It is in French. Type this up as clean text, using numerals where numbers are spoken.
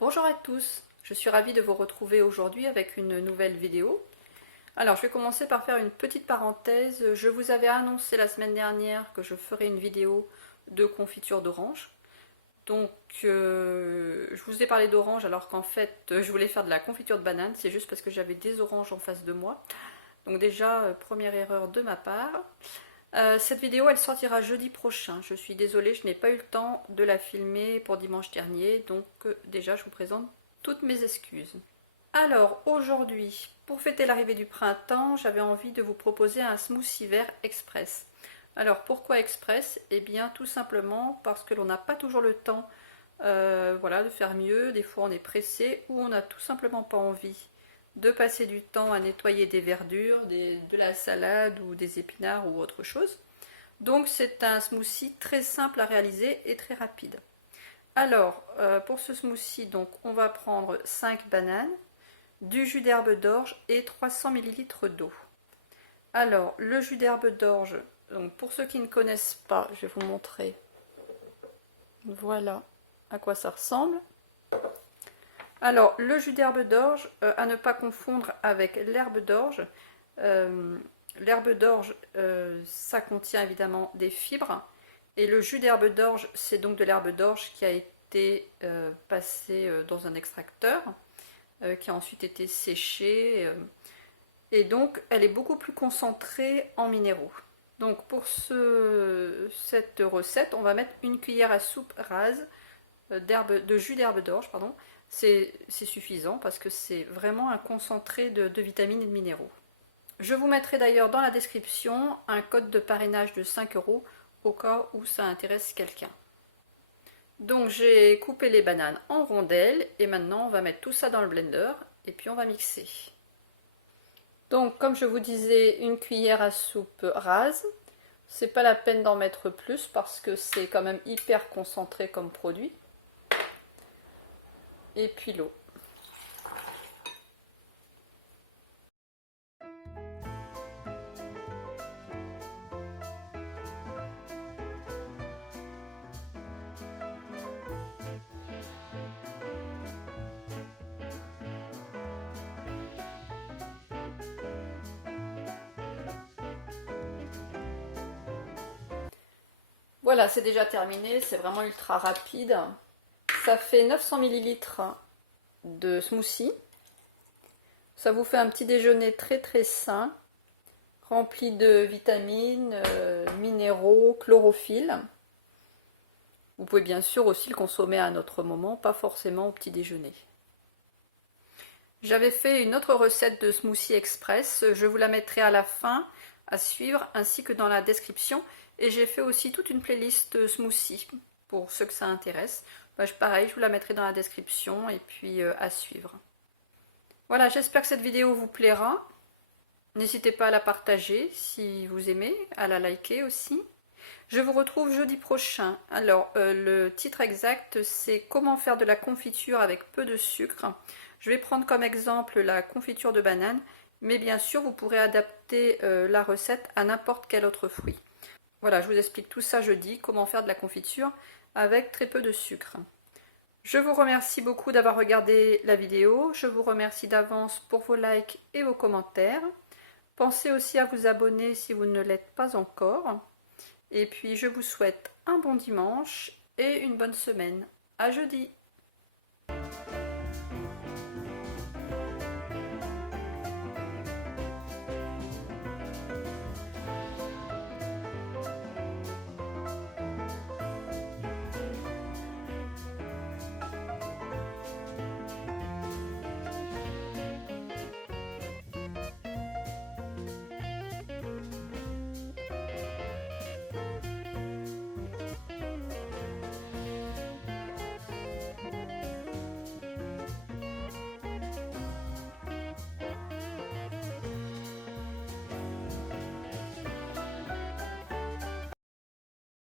Bonjour à tous, je suis ravie de vous retrouver aujourd'hui avec une nouvelle vidéo. Alors je vais commencer par faire une petite parenthèse. Je vous avais annoncé la semaine dernière que je ferais une vidéo de confiture d'orange. Donc je vous ai parlé d'orange alors qu'en fait je voulais faire de la confiture de banane. C'est juste parce que j'avais des oranges en face de moi. Donc déjà, première erreur de ma part. Cette vidéo elle sortira jeudi prochain. Je suis désolée, je n'ai pas eu le temps de la filmer pour dimanche dernier, donc déjà je vous présente toutes mes excuses. Alors aujourd'hui, pour fêter l'arrivée du printemps, j'avais envie de vous proposer un smoothie vert express. Alors pourquoi express? Eh bien tout simplement parce que l'on n'a pas toujours le temps voilà, de faire mieux. Des fois on est pressé ou on n'a tout simplement pas envie de passer du temps à nettoyer des verdures, de la salade ou des épinards ou autre chose. Donc c'est un smoothie très simple à réaliser et très rapide. Alors pour ce smoothie, donc, on va prendre 5 bananes, du jus d'herbe d'orge et 300 ml d'eau. Alors le jus d'herbe d'orge, donc pour ceux qui ne connaissent pas, je vais vous montrer. Voilà à quoi ça ressemble. Alors, le jus d'herbe d'orge, à ne pas confondre avec l'herbe d'orge. L'herbe d'orge, ça contient évidemment des fibres. Et le jus d'herbe d'orge, c'est donc de l'herbe d'orge qui a été passée dans un extracteur, qui a ensuite été séchée. Et donc, elle est beaucoup plus concentrée en minéraux. Donc, pour cette recette, on va mettre une cuillère à soupe rase de jus d'herbe d'orge, pardon. C'est suffisant parce que c'est vraiment un concentré de vitamines et de minéraux. Je vous mettrai d'ailleurs dans la description un code de parrainage de 5 € au cas où ça intéresse quelqu'un. Donc j'ai coupé les bananes en rondelles et maintenant on va mettre tout ça dans le blender et puis on va mixer. Donc comme je vous disais, une cuillère à soupe rase. C'est pas la peine d'en mettre plus parce que c'est quand même hyper concentré comme produit. Et puis l'eau. Voilà, c'est déjà terminé, c'est vraiment ultra rapide. Ça fait 900 ml de smoothie. Ça vous fait un petit déjeuner très très sain, rempli de vitamines, minéraux, chlorophylle. Vous pouvez bien sûr aussi le consommer à un autre moment, pas forcément au petit déjeuner. J'avais fait une autre recette de smoothie express, je vous la mettrai à la fin à suivre ainsi que dans la description. Et j'ai fait aussi toute une playlist smoothie pour ceux que ça intéresse. Pareil, je vous la mettrai dans la description et puis à suivre. Voilà, j'espère que cette vidéo vous plaira. N'hésitez pas à la partager si vous aimez, à la liker aussi. Je vous retrouve jeudi prochain. Alors, le titre exact, c'est comment faire de la confiture avec peu de sucre. Je vais prendre comme exemple la confiture de banane, mais bien sûr, vous pourrez adapter la recette à n'importe quel autre fruit. Voilà, je vous explique tout ça jeudi, comment faire de la confiture avec très peu de sucre. Je vous remercie beaucoup d'avoir regardé la vidéo. Je vous remercie d'avance pour vos likes et vos commentaires. Pensez aussi à vous abonner si vous ne l'êtes pas encore. Et puis je vous souhaite un bon dimanche et une bonne semaine. À jeudi!